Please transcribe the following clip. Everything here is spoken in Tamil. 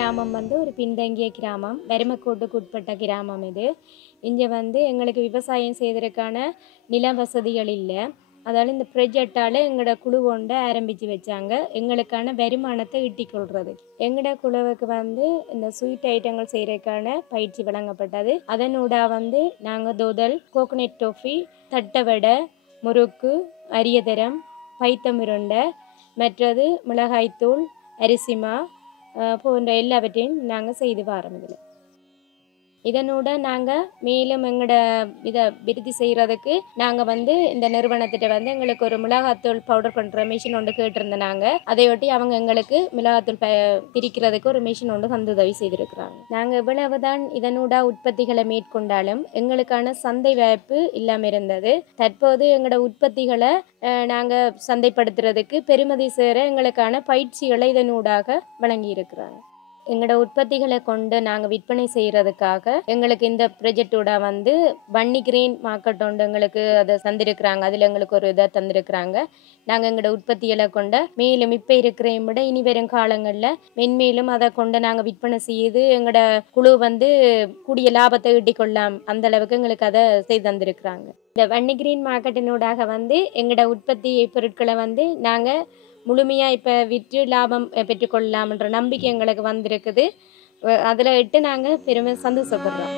கிராமம் வந்து ஒரு பின்தங்கிய கிராமம், வறுமைக்கோட்டுக்கு உட்பட்ட கிராமம் இது. இங்கே வந்து எங்களுக்கு விவசாயம் செய்வதற்கான நில வசதிகள் இல்லை. அதால் இந்த ப்ரொஜெக்டால் எங்களோட குழு ஒன்றை ஆரம்பித்து வச்சாங்க, எங்களுக்கான வருமானத்தை ஈட்டிக்கொள்றது. எங்களோட குழுவுக்கு வந்து இந்த ஸ்வீட் ஐட்டங்கள் செய்கிறதுக்கான பயிற்சி வழங்கப்பட்டது. அதனூட வந்து நாங்கள் தோதல், கோகோனட் டோஃபி, தட்டவடை, முறுக்கு, அரியதரம், பைத்தமிருண்டை, மற்றது மிளகாய்த்தூள், அரிசிமா போன்ற எல்லாவற்றையும் நாங்கள் செய்து வரோம். இதனோட நாங்கள் மேலும் எங்களோட இதை விருத்தி செய்கிறதுக்கு நாங்கள் வந்து இந்த நிறுவனத்திட்ட வந்து எங்களுக்கு ஒரு மிளகாத்தூள் பவுடர் பண்ணுற மிஷின் ஒன்று கேட்டிருந்தோம். நாங்கள் அதையொட்டி அவங்க எங்களுக்கு மிளகாத்தூள் திரிக்கிறதுக்கு ஒரு மிஷின் ஒன்று வந்து உதவி செய்திருக்கிறாங்க. நாங்கள் இவ்வளவுதான் இதனோட உற்பத்திகளை மேற்கொண்டாலும் எங்களுக்கான சந்தை வாய்ப்பு இல்லாமல் இருந்தது. தற்போது எங்களோட உற்பத்திகளை நாங்கள் சந்தைப்படுத்துறதுக்கு பெருமதி சேர எங்களுக்கான பயிற்சிகளை இதனூடாக வழங்கி இருக்கிறாங்க. எங்களோட உற்பத்திகளை கொண்டு நாங்கள் விற்பனை செய்கிறதுக்காக எங்களுக்கு இந்த ப்ரொஜெக்டோட வந்து வன்னி கிரீன் மார்க்கெட் ஒன்று எங்களுக்கு அதை தந்திருக்கிறாங்க. அதில் எங்களுக்கு ஒரு இதை தந்திருக்கிறாங்க. நாங்கள் எங்களோட உற்பத்திகளை கொண்ட மேலும் இப்போ இருக்கிறதையும் விட இனி வரும் காலங்களில் மென்மேலும் அதை கொண்டு நாங்கள் விற்பனை செய்து எங்களோட குழு வந்து கூடிய லாபத்தை ஈட்டிக்கொள்ளலாம். அந்த அளவுக்கு எங்களுக்கு அதை செய்து தந்திருக்கிறாங்க. இந்த வன்னி கிரீன் மார்க்கெட்டினூடாக வந்து எங்களோட உற்பத்தி பொருட்களை வந்து நாங்கள் முழுமையாக இப்போ விற்று லாபம் பெற்றுக்கொள்ளலாம்ன்ற நம்பிக்கை எங்களுக்கு வந்திருக்குது. அதில் இட்டு நாங்கள் பெருமை சந்தோஷப்படுறோம்.